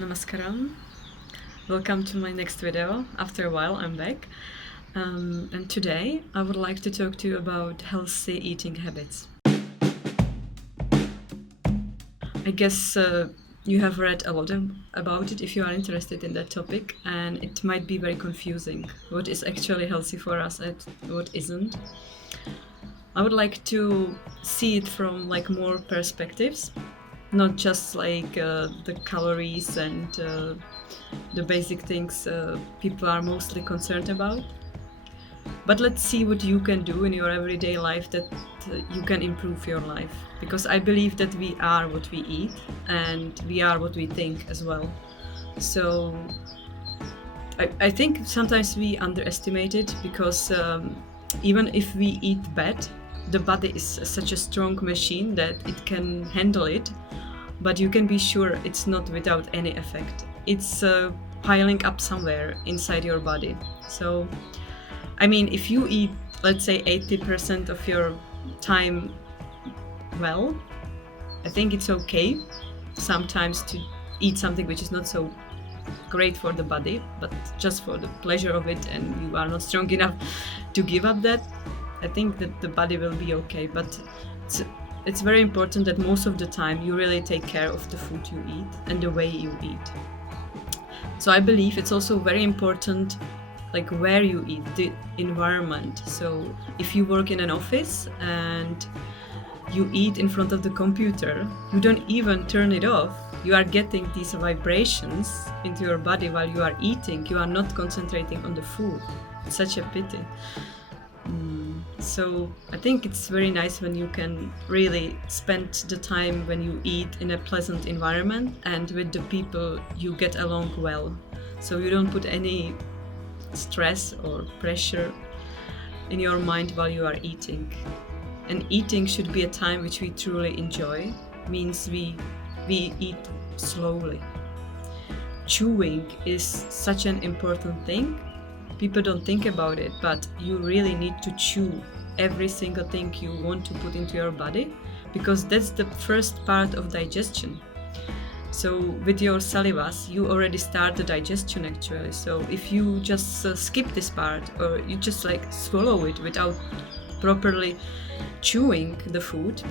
Namaskaram. Welcome to my next video. After a while, I'm back. And today I would like to talk to you about healthy eating habits. I guess you have read a lot about it if you are interested in that topic, and it might be very confusing what is actually healthy for us and what isn't. I would like to see it from more perspectives, not just the calories and the basic things people are mostly concerned about. But let's see what you can do in your everyday life that you can improve your life. Because I believe that we are what we eat and we are what we think as well. So I think sometimes we underestimate it because even if we eat bad, the body is such a strong machine that it can handle it. But you can be sure it's not without any effect. It's piling up somewhere inside your body. So, I mean, if you eat, let's say, 80% of your time well, I think it's okay sometimes to eat something which is not so great for the body, but just for the pleasure of it, and you are not strong enough to give up that. I think that the body will be okay, but it's very important that most of the time you really take care of the food you eat and the way you eat. So I believe it's also very important where you eat, the environment. So if you work in an office and you eat in front of the computer, you don't even turn it off. You are getting these vibrations into your body while you are eating. You are not concentrating on the food. It's such a pity. So I think it's very nice when you can really spend the time when you eat in a pleasant environment and with the people you get along well. So you don't put any stress or pressure in your mind while you are eating. And eating should be a time which we truly enjoy. Means we eat slowly. Chewing is such an important thing. People don't think about it, but you really need to chew every single thing you want to put into your body, because that's the first part of digestion. So with your salivas, you already start the digestion actually. So if you just skip this part, or you just swallow it without properly chewing the food,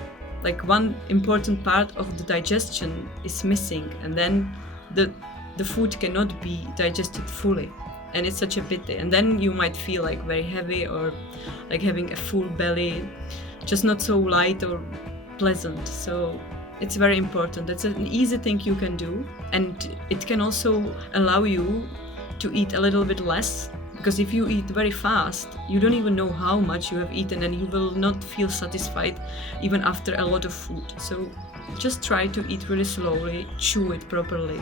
one important part of the digestion is missing, and then the food cannot be digested fully. And it's such a pity. And then you might feel very heavy, or having a full belly, just not so light or pleasant. So it's very important. It's an easy thing you can do, and it can also allow you to eat a little bit less, because if you eat very fast, you don't even know how much you have eaten, and you will not feel satisfied even after a lot of food. So just try to eat really slowly, chew it properly,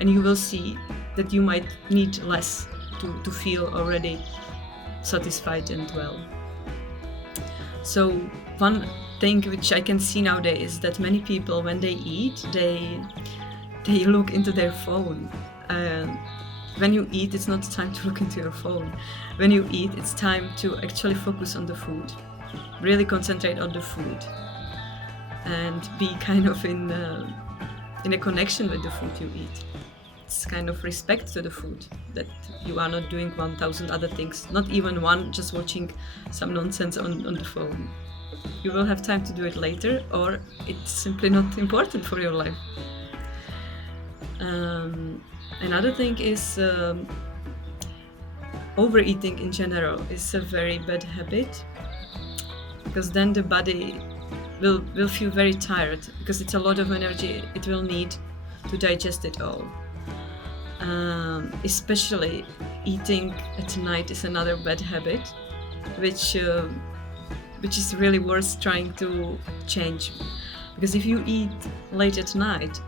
and you will see that you might need less to feel already satisfied and well. So one thing which I can see nowadays is that many people, when they eat, they look into their phone. When you eat, it's not time to look into your phone. When you eat, it's time to actually focus on the food, really concentrate on the food, and be kind of in a connection with the food you eat. It's kind of respect to the food, that you are not doing 1,000 other things, not even one, just watching some nonsense on the phone. You will have time to do it later, or it's simply not important for your life. Another thing is overeating in general is a very bad habit, because then the body will feel very tired, because it's a lot of energy it will need to digest it all. Especially eating at night is another bad habit, which is really worth trying to change. Because if you eat late at night,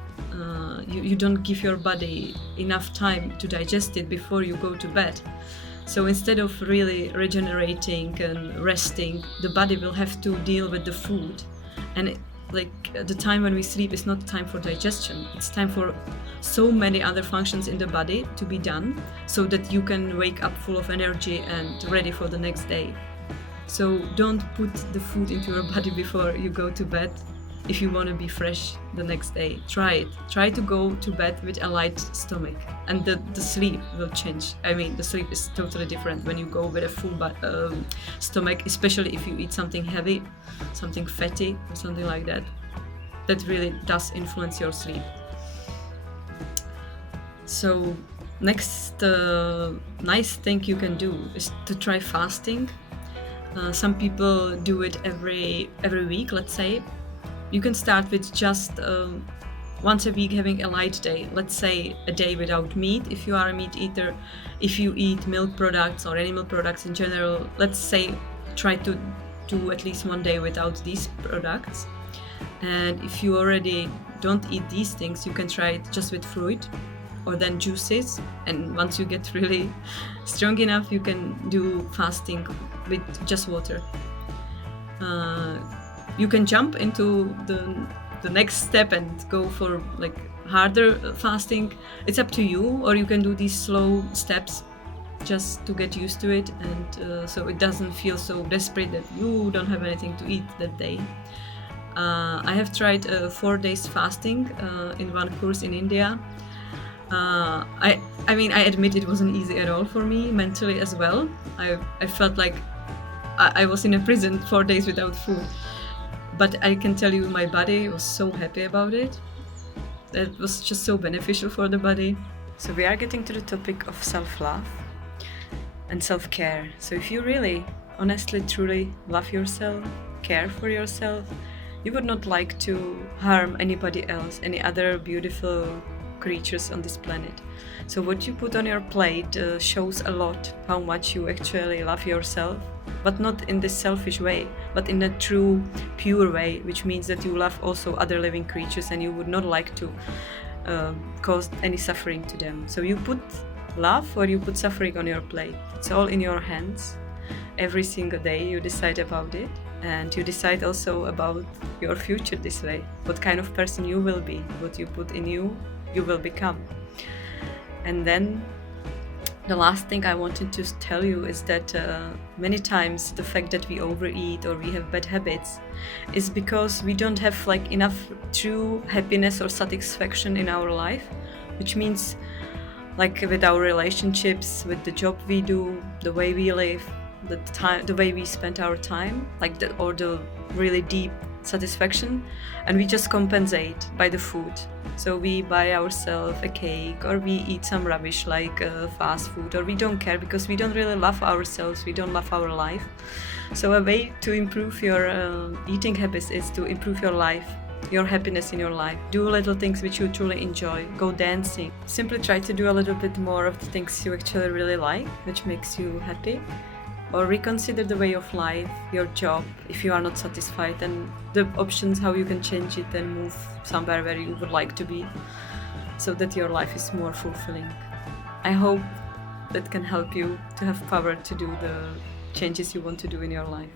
you don't give your body enough time to digest it before you go to bed. So instead of really regenerating and resting, the body will have to deal with the food. And the time when we sleep is not time for digestion. It's time for so many other functions in the body to be done, so that you can wake up full of energy and ready for the next day. So don't put the food into your body before you go to bed. if you want to be fresh the next day. Try it. Try to go to bed with a light stomach, and the sleep will change. I mean, the sleep is totally different when you go with a full stomach, especially if you eat something heavy, something fatty, or something like that. That really does influence your sleep. So next nice thing you can do is to try fasting. Some people do it every week, let's say. You can start with just once a week having a light day. Let's say a day without meat, if you are a meat eater. If you eat milk products or animal products in general, let's say try to do at least one day without these products. And if you already don't eat these things, you can try it just with fruit or then juices. And once you get really strong enough, you can do fasting with just water. You can jump into the next step and go for like harder fasting. It's up to you, or you can do these slow steps just to get used to it, and so it doesn't feel so desperate that you don't have anything to eat that day. I have tried 4 days fasting in one course in India. I mean, I admit it wasn't easy at all for me, mentally as well. I felt like I was in a prison 4 days without food. But I can tell you, my body was so happy about it. It was just so beneficial for the body. So we are getting to the topic of self-love and self-care. So if you really, honestly, truly love yourself, care for yourself, you would not like to harm anybody else, any other beautiful creatures on this planet. So what you put on your plate shows a lot how much you actually love yourself, but not in this selfish way, but in a true, pure way, which means that you love also other living creatures and you would not like to cause any suffering to them. So you put love or you put suffering on your plate. It's all in your hands. Every single day you decide about it, and you decide also about your future this way. What kind of person you will be, what you put in you, you will become. And then the last thing I wanted to tell you is that many times the fact that we overeat or we have bad habits is because we don't have like enough true happiness or satisfaction in our life, which means like with our relationships, with the job we do, the way we live, the way we spend our time, like the really deep satisfaction, and we just compensate by the food. So we buy ourselves a cake, or we eat some rubbish like fast food, or we don't care because we don't really love ourselves, we don't love our life. So a way to improve your eating habits is to improve your life, your happiness in your life. Do little things which you truly enjoy. Go dancing. Simply try to do a little bit more of the things you actually really like, which makes you happy. Or reconsider the way of life, your job, if you are not satisfied, and the options how you can change it and move somewhere where you would like to be, so that your life is more fulfilling. I hope that can help you to have power to do the changes you want to do in your life.